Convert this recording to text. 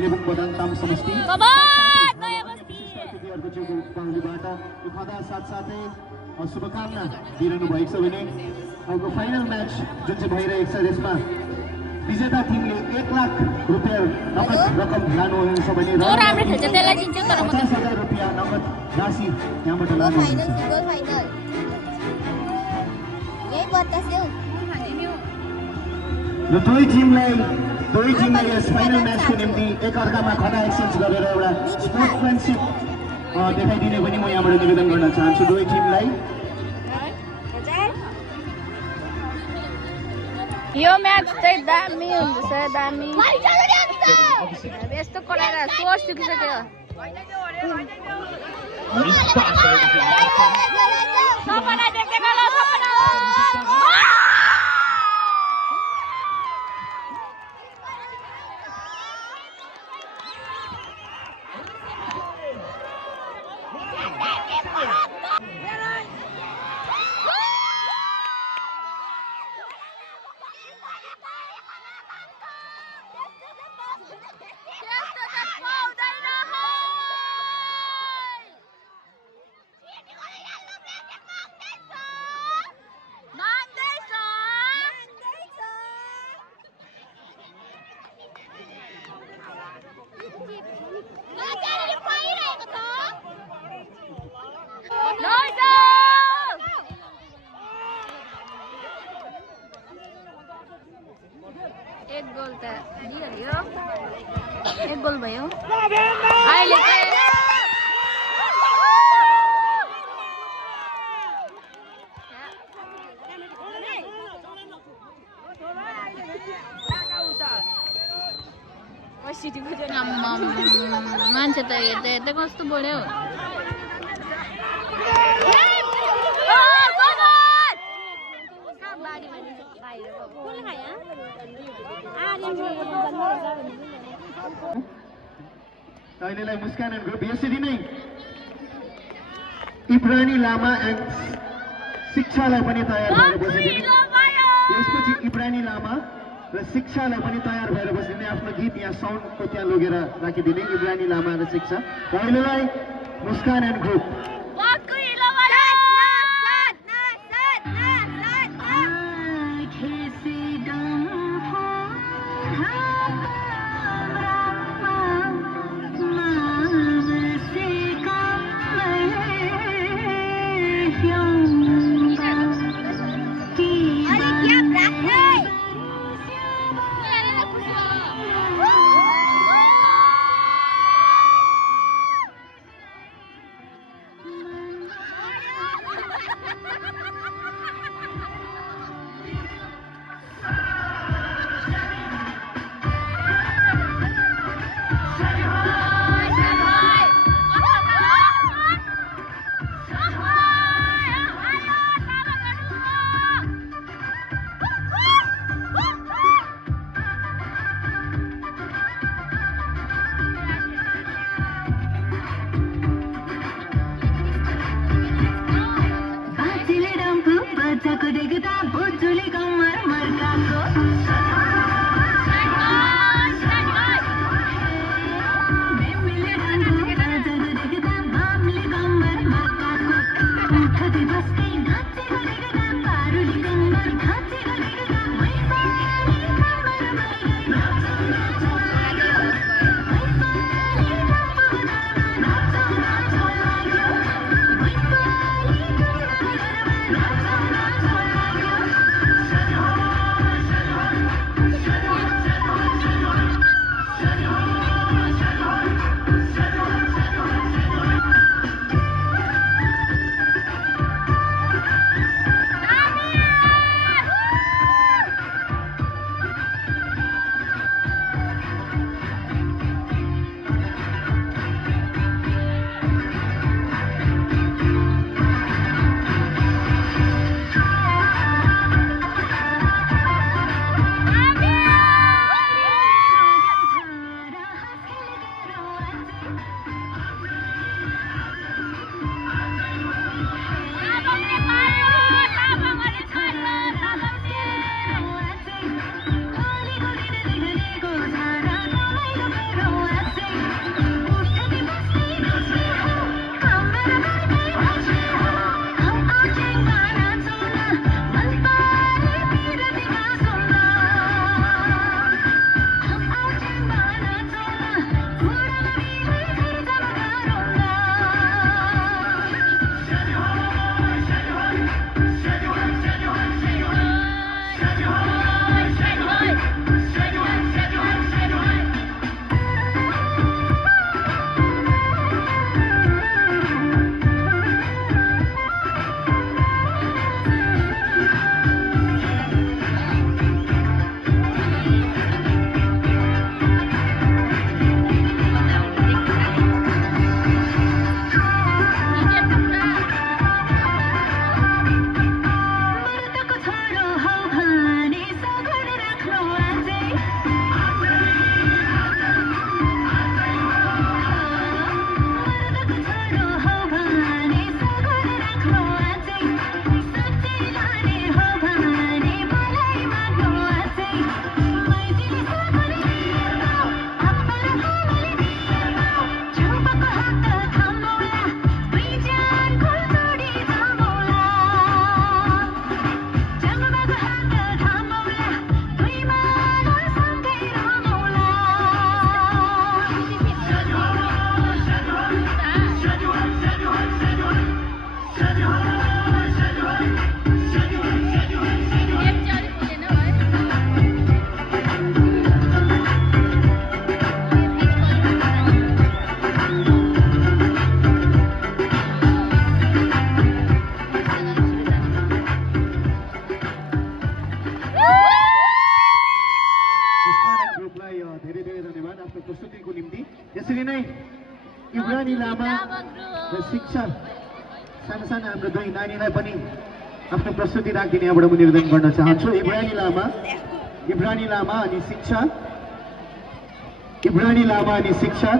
लेबुङ बदामताम समष्टि साथसाथै शुभकामना दिइरहनु भएको छ भने अब फाइनल म्याच जुन चाहिँ भइरहेको छ त्यसमा विजेता टिमले 1 लाख रुपियाँ नगद रकम लानुहुनेछ भने 50,000 रुपियाँ नगद राशि यहाँबाट लानुहुनेछ। र दुई टिमलाई यस फाइनल म्याचको निम्ति एकअर्कामा खडा एक्सचेन्ज गरेर एउटा स्पोर्ट्सम्यानसिप देखाइदिने पनि म यहाँबाट निवेदन गर्न चाहन्छु दुई टिमलाई। यो म्याच चाहिँ दामी हुन्छ दामी यस्तो कराएर सोच चुकिसक्यो एक गोल त दिइहाल्यो एक गोल भयो अहिले मान्छे त हेर्दा हेर्दा कस्तो बोल्यो अहिलेलाई मुस्कान एन्ड ग्रुप यसरी नै इब्रानी लामा एन्ड शिक्षालाई पनि तयार भएर बसिदिने त्यसपछि इब्रानी लामा र शिक्षालाई पनि तयार भएर बसिदिने आफ्नो गीत यहाँ साउन्डको त्यहाँ लगेर राखिदिने इब्रानी लामा र शिक्षा र अहिलेलाई मुस्कान एन्ड ग्रुप धेरै धेरै धन्यवाद आफ्नो प्रस्तुतिको निम्ति। यसरी नै इब्रानी लामा र शिक्षा साना साना हाम्रो दुई नानीलाई पनि आफ्नो प्रस्तुति राखिदिने यहाँबाट म निवेदन गर्न चाहन्छु। इब्रानी लामा अनि शिक्षा